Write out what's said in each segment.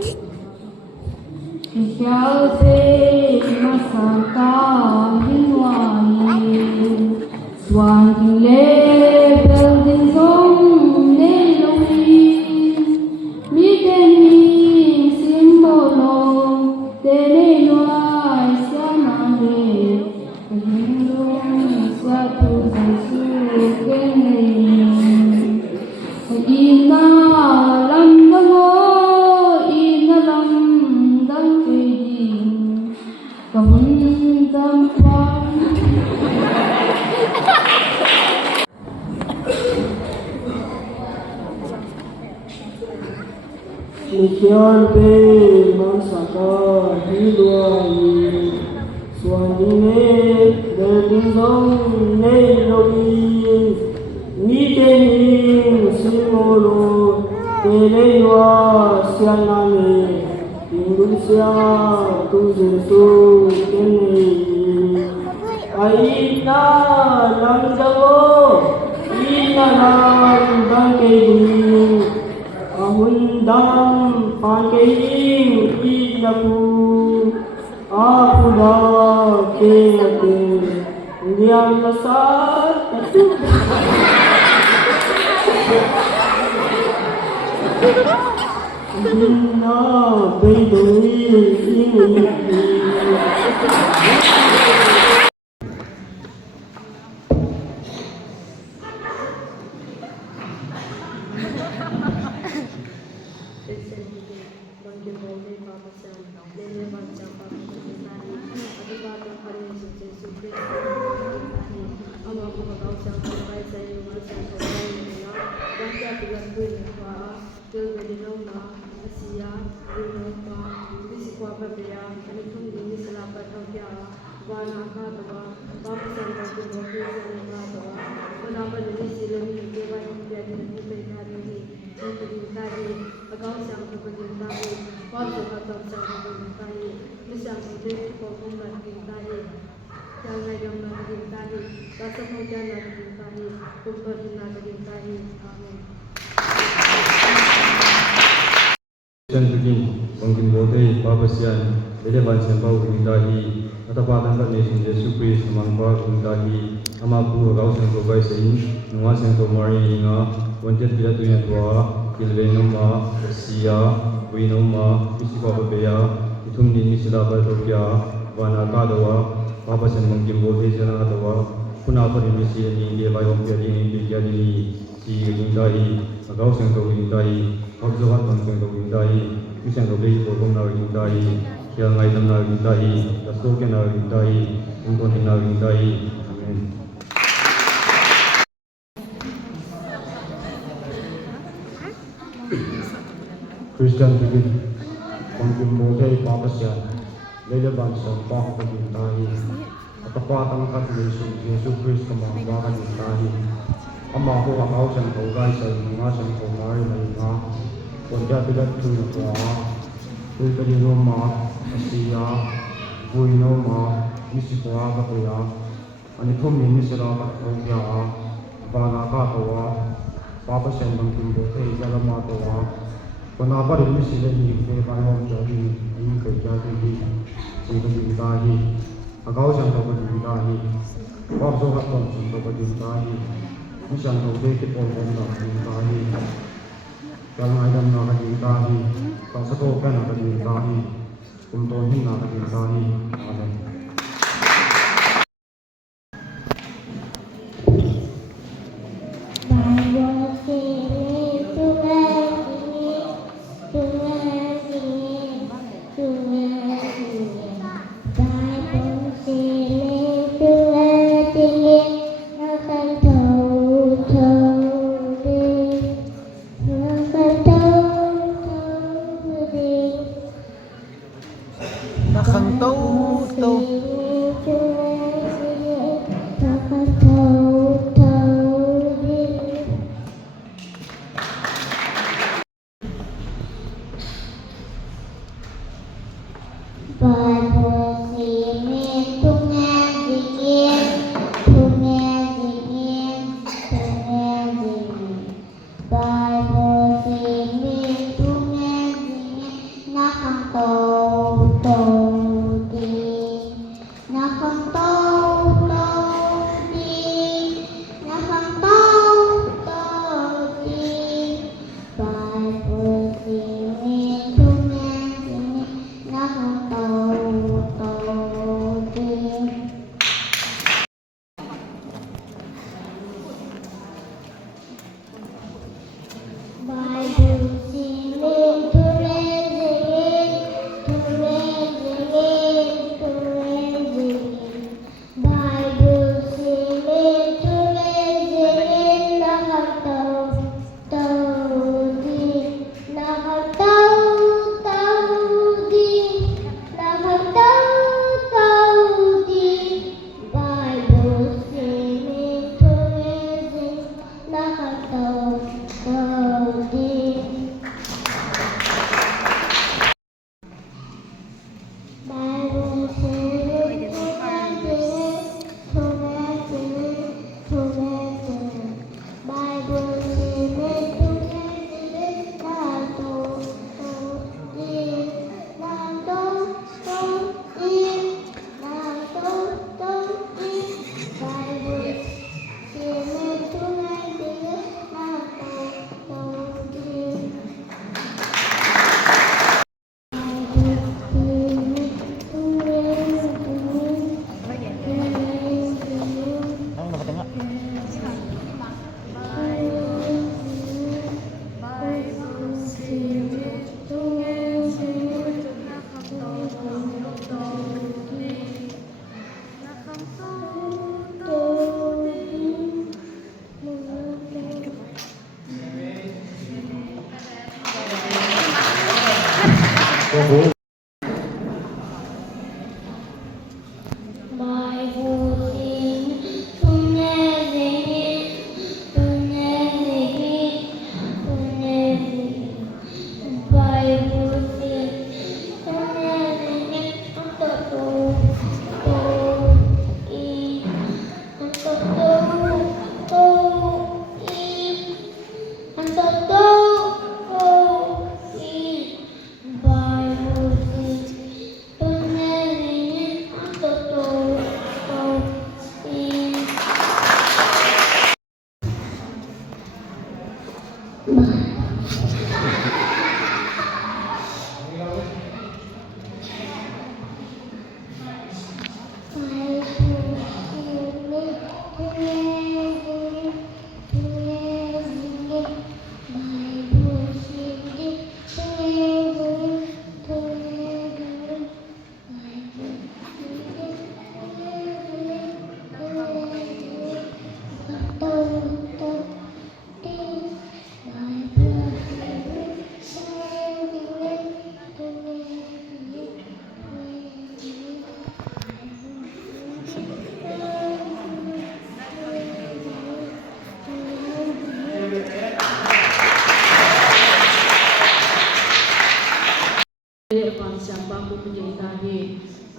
Hãy subscribe cho kênh Ghiền Mì Gõ để không Ikian pe mansaka hiluai suami ne berdingong ne logi ni tening simolo telewa sianane Indonesia tu jesu kene aina langdawo ina lang bangkei ahundam pakeing inaku aku dah kete diam besar Inna bedoi ini begin mungkin boleh babasian beda bansian bau hindahi atau bahkan kat nation Yesus Kristus mangpa hindahi amapu kau sang kobai sein nuwa sang tomari inga wanted bila tuya tua kilvenuma sia winuma isiko beya itum ni sila batokya wana kadawa babasian mungkin boleh jana dawa puna apa ni misi ni dia bayong jadi ni jadi ni si hindahi kau sang kau hindahi Observat bangkang kau hindai, misang kau beri potong nak hindai, kian ngai tam nak hindai, dasok nak hindai, untuk nak hindai. Amin. Christian begin, mungkin mulai papasya, leleban sempah hindai, atau patang kat Yesus Kristus kemanggakan hindai. Amma ko kau sang kau gai sang nga sang kau mari nga wanda bigat tu tua tu tadi rumah asia buino ma misi kuah kapaya ani thum ni sira ka kau ya bana ka towa papa sang bang tu te jala ma towa bana ba ri misi le ni te ba hom jadi ni ke jadi ni si ni dahi kau sang kau ni dahi bab so ka ton kau ni dahi Misal kau beri orang nak diintahi, kalau ada nak diintahi, tak sekolah nak diintahi, untuk ini nak diintahi. Amin. Nakang tau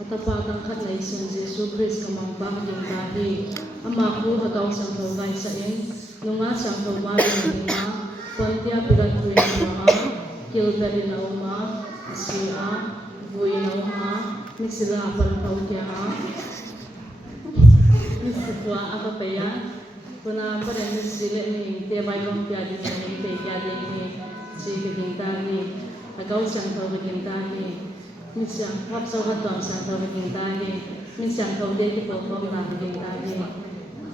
Atapatang katlay sa Jesu Christ kamang bahagyang dati. Amaku hagaw sang tawagay sa nunga sang tawagay nima, Pontia Pilat Tuwing Kilberi na uma, Asia, Buwi na uma, Miksila Apal Kya Miksitwa Akapaya, Kuna pa rin sila ni Tebay Kong Piadi sa ni Piadi ni si Kagintani, hagaw sang tawagay dati. Minsan, kapsaw ka doon sa tawagin tayo. Minsan, kawde kita po nakaging tayo.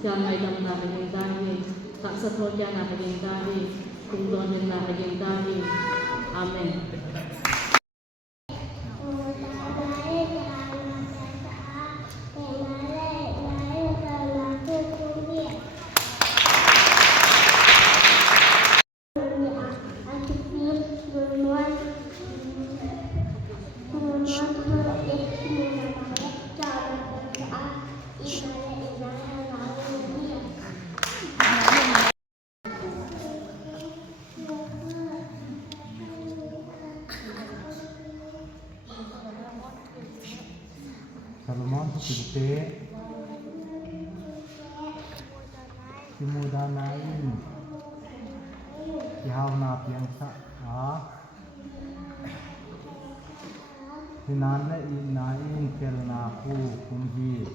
Kaya may dam nakaging tayo. Kaksa po kaya nakaging tayo. Kung doon din nakaging tayo. Amen. Salomon Pinte Simudanain Ihawna Piangsa Hinana Inain Kelnaku Kumhi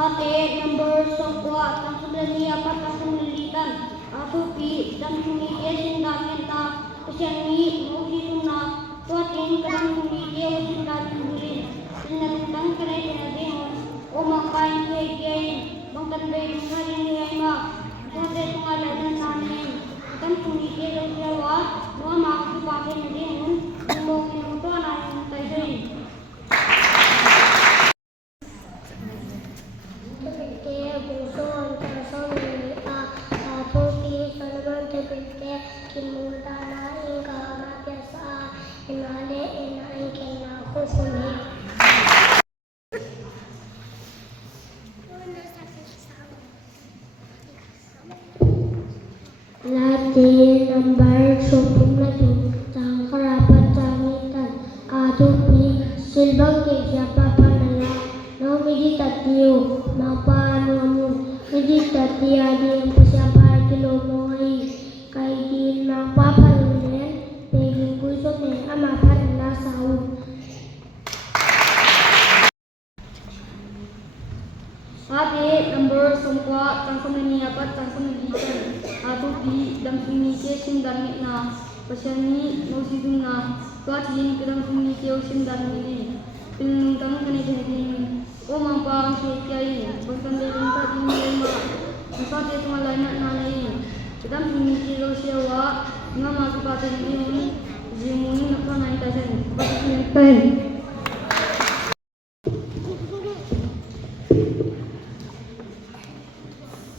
Latte number semulani apa tak semulilitan atau pi dan sumike sindamen na kusyani mukituna tuatin kadang sumike sindamen bulin sinalutang kare tinadingon o makain kain bangkan bayi hari ni ma tuate tungaladan namin kan sumike siyawa no maku pate nadingon mungkin muto na tayo Lati number 10 sang kerabat sangitan adupi silbang ke siapa panala no meditatiu mapa namun meditatia di siapa kilomoi kaidin mapa panulen pegin kuisok ne ama panala sau Ade number songkwa tangsamani apa tangsamani atau di dalam sunike sindangit na pasyani no sidung na tuatin dalam sunike sindang ini pinungtang kene kene o mampa kiai bangkan derunta ini ma masa dia tumalana nalai dalam sunike lo sewa ngama kepaten ini jimuni nakwa nai tasen paten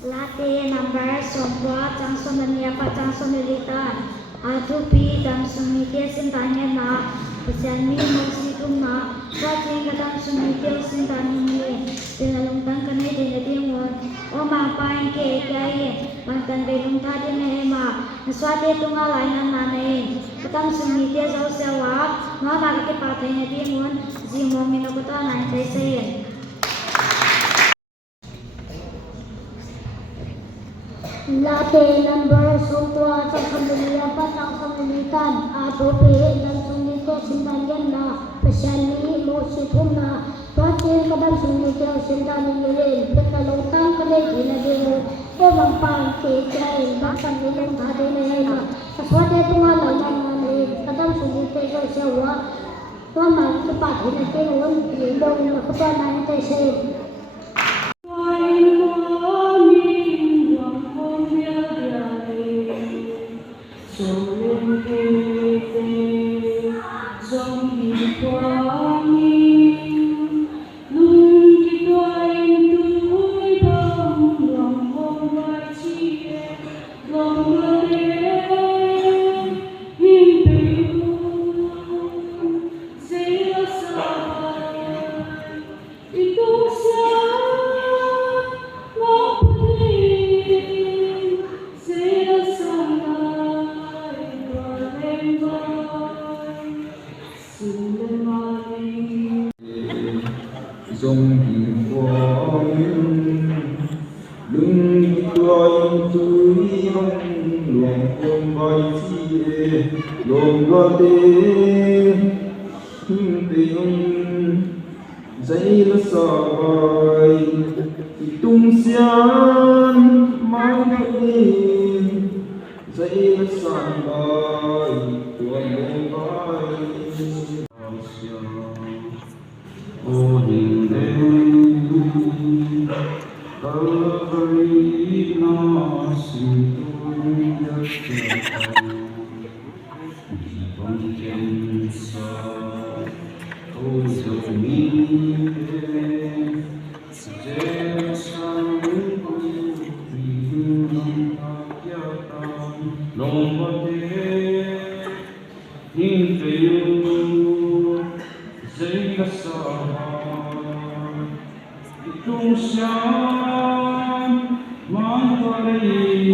Lati number somwa changson dania pa changson lita adupi dam sumike sintanya na pasyani mositum na wajing kadam sumike sintanya ni dinalungtang kanai dinadimon o mapain ke kiai mantan belum tadi nema naswate tungalai nanane kadam sumike sau sewa no magke patenya dimon jimo minokota nai taisen Lati number sumwa tangsamaniya pa tangsamanitan adobe dan sumite sindanyan na pasyani mo situm na tuatin kadang sumite sindanyan nilin pinalutang kalay ginagino o mampang kikay bakang nilong hati na yama kaswate tungalay na nalin kadang sumite sa siyawa tuamang tupat hinatingon ilong nakapanayin tayo sa'yo dây là soi tung xian mai đi dây là soi tuần lên vai ô đình đêm Kalvari na sintunya Bangkensa Ozami Sejesan Bihunam Akyatan Lombate Hintayun Zaykasahan Itong siyang Mantaray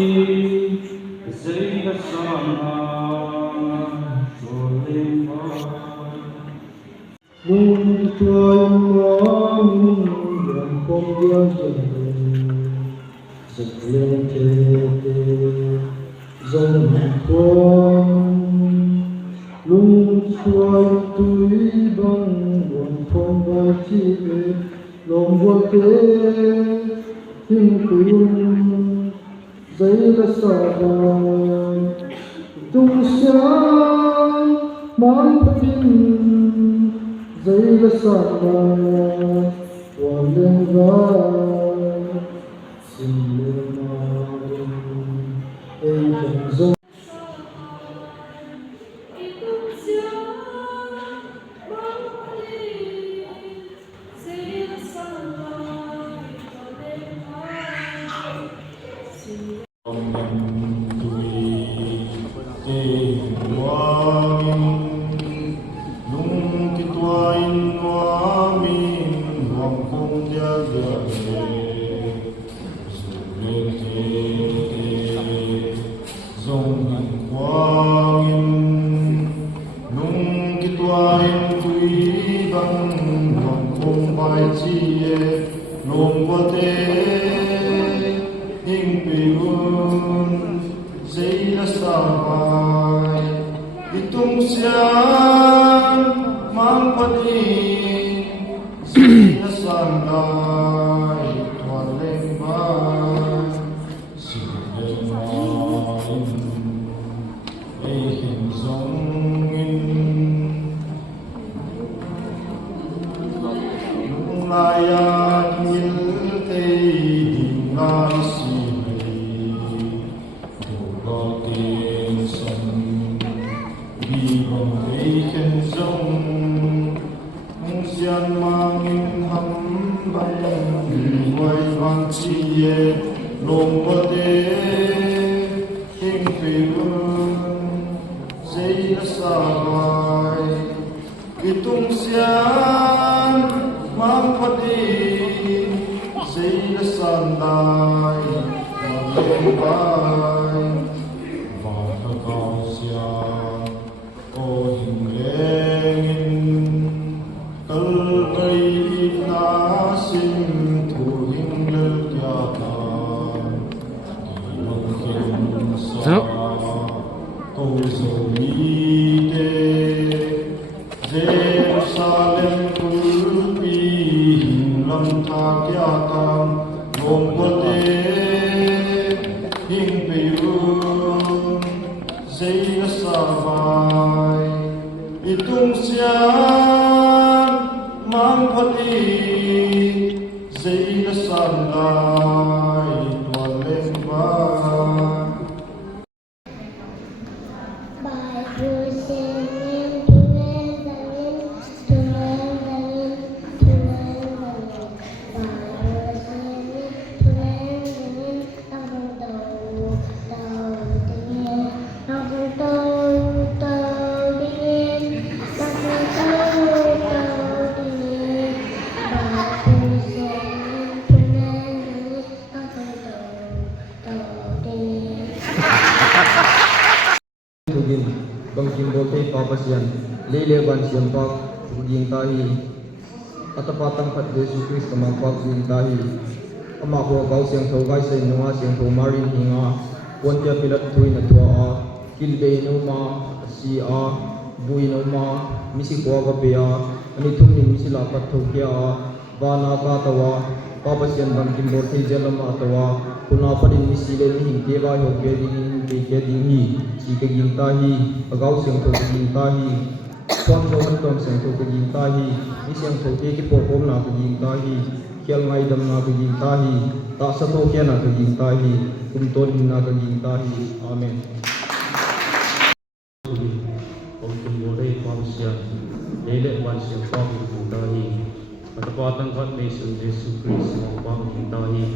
Zaykasahan Soleman Nung tuan mong yang pembiasan Sekeleng kete Zong tuan Nung tuan tui bang Wang pembaci Long wate Hing tuyung giấy là sợ đời tung sáng món bất tin giấy là sợ đời hòa lên vai xin lên mai em chẳng dối bangking bote papasian lele ban siam pak ging tahi atapatang phat Yesu Christ kamang pak ging tahi ama ko kau siang tho gai sai nunga siang tho marin hinga pontia pilat thui na thua a kilbe no ma si a bui no ma misi ko ga pe a ani thum ni misi la pat tho kya a bana ka tawa papasian bangking bote jalama tawa kuna padin misi le ni hing ke ba ho ke ding ke ding hi si ke ging tahi agau siang tho ging tahi Tuan Tuan Tuan siang tho ging tahi ni siang tho ke por pom na ging tahi khial ngai dam na ging tahi ta sa tho ke na ging tahi kum ton na ging tahi amen om kum bore pam siang lele ban siang pa ging tahi atapatang khat me sun Yesu Christ mong pa ging tahi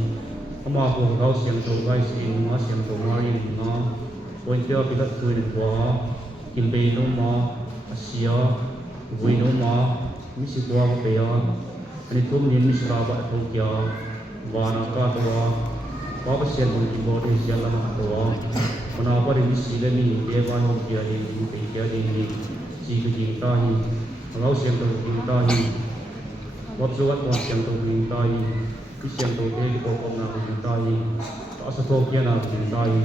ama ko gau siang tho gai sin ma siang tho marin na pointia pilat tuin kwa kilbe no ma asia bui no ma misi kwa pe ya ani tum ni misi ra ba tho kya wana ka to wa ba sian bun ki bo de sian lama to wa mana pa ri misi le ni ye ba ho kya ni pe kya ni ji ki ta hi gau siang tho ki ta hi wat zo wat siang tho ki ta hi siang tho de ko ko na ki ta hi ta sa tho kya na ki ta hi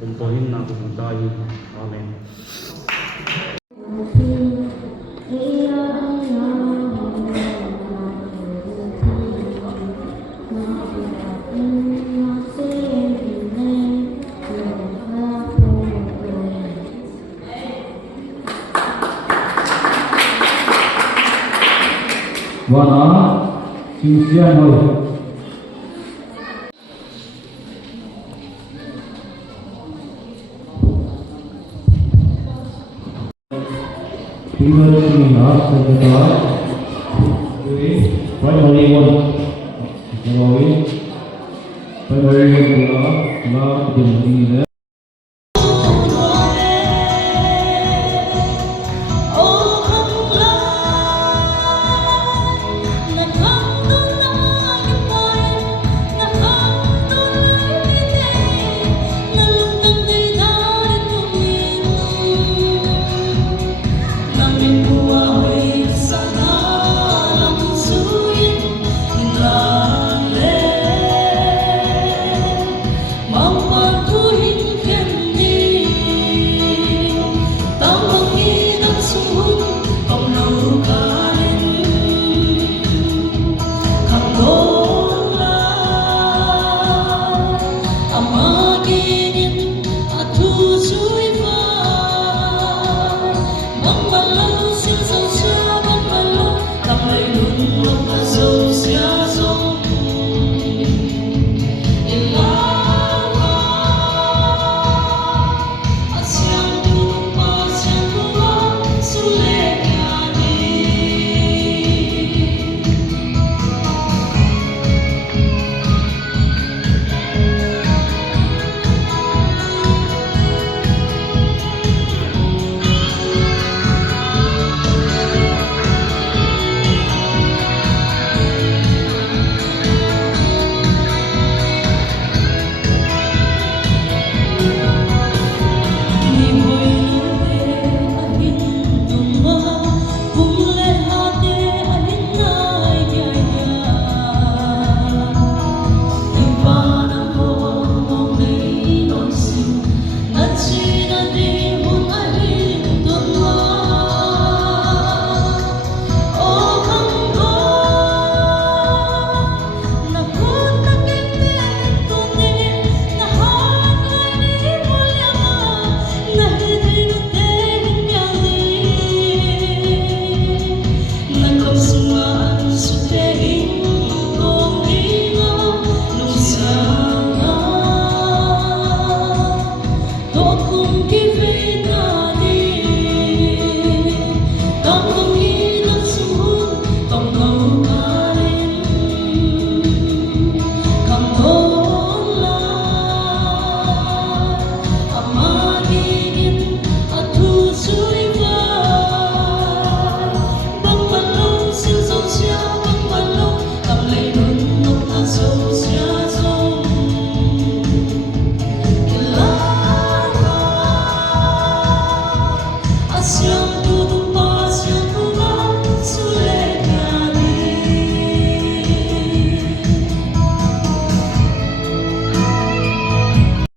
kumpohin na kung tayo. Amen. Wana Chingsian Hoi. Tinggal seminar sebentar. Primary one. Primary one la dimani. Asyam